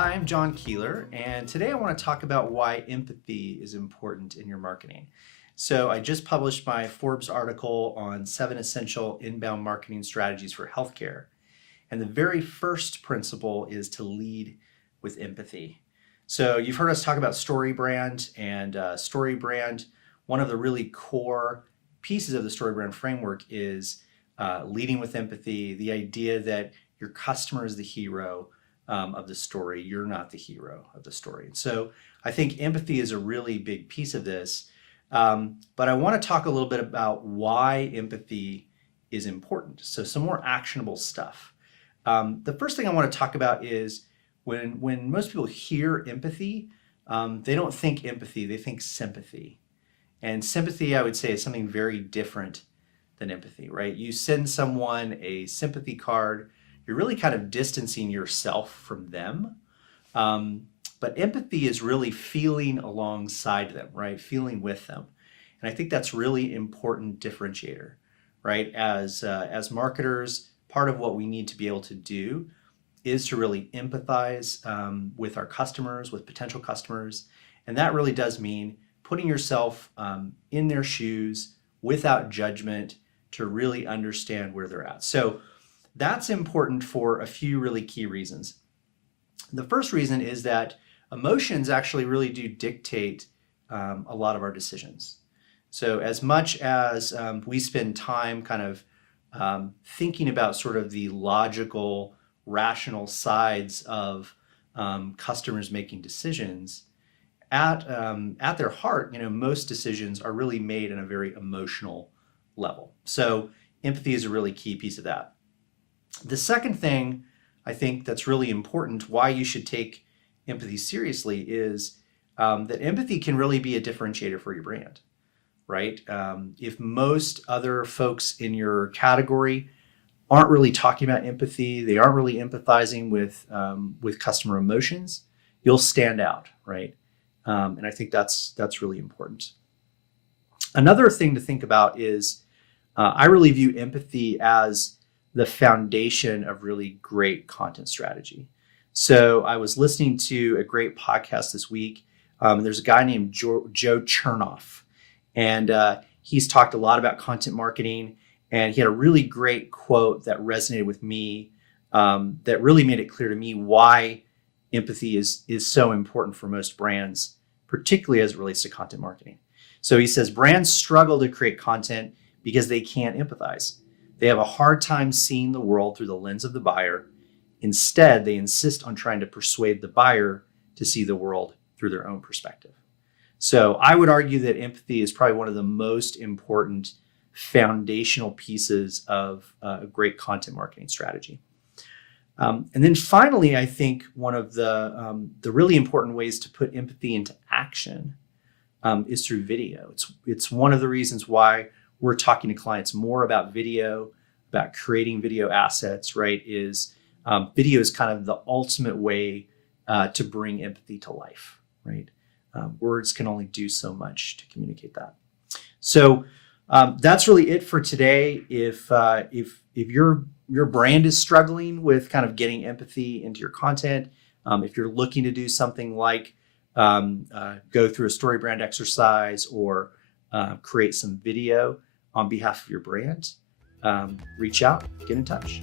Hi, I'm John Keeler, and today I want to talk about why empathy is important in your marketing. So I just published my Forbes article on 7 essential inbound marketing strategies for healthcare. And the very first principle is to lead with empathy. So you've heard us talk about story brand and story brand. One of the really core pieces of the story brand framework is leading with empathy, the idea that your customer is the hero of the story. You're not the hero of the story. So I think empathy is a really big piece of this. But I want to talk a little bit about why empathy is important. So some more actionable stuff. The first thing I want to talk about is when most people hear empathy, they don't think empathy, they think sympathy. And sympathy, I would say, is something very different than empathy, right? You send someone a sympathy card, you're really kind of distancing yourself from them. But empathy is really feeling alongside them, right? Feeling with them. And I think that's really important differentiator, right? As marketers, part of what we need to be able to do is to really empathize with our customers, with potential customers. And that really does mean putting yourself in their shoes without judgment to really understand where they're at. So that's important for a few really key reasons. The first reason is that emotions actually really do dictate a lot of our decisions. So as much as we spend time kind of thinking about sort of the logical, rational sides of customers making decisions, at their heart, most decisions are really made on a very emotional level. So empathy is a really key piece of that. The second thing I think that's really important, why you should take empathy seriously, is that empathy can really be a differentiator for your brand, right? If most other folks in your category aren't really talking about empathy, they aren't really empathizing with customer emotions, you'll stand out, right? And I think that's really important. Another thing to think about is I really view empathy as the foundation of really great content strategy. So I was listening to a great podcast this week. There's a guy named Joe Chernoff, and he's talked a lot about content marketing, and he had a really great quote that resonated with me that really made it clear to me why empathy is so important for most brands, particularly as it relates to content marketing. So he says, brands struggle to create content because they can't empathize. They have a hard time seeing the world through the lens of the buyer. Instead, they insist on trying to persuade the buyer to see the world through their own perspective. So I would argue that empathy is probably one of the most important foundational pieces of a great content marketing strategy. And then finally, I think one of the really important ways to put empathy into action is through video. It's one of the reasons why we're talking to clients more about video, about creating video assets, right? Video is kind of the ultimate way to bring empathy to life, right? Words can only do so much to communicate that. So that's really it for today. If your brand is struggling with kind of getting empathy into your content, if you're looking to do something like go through a story brand exercise or create some video on behalf of your brand, reach out, get in touch.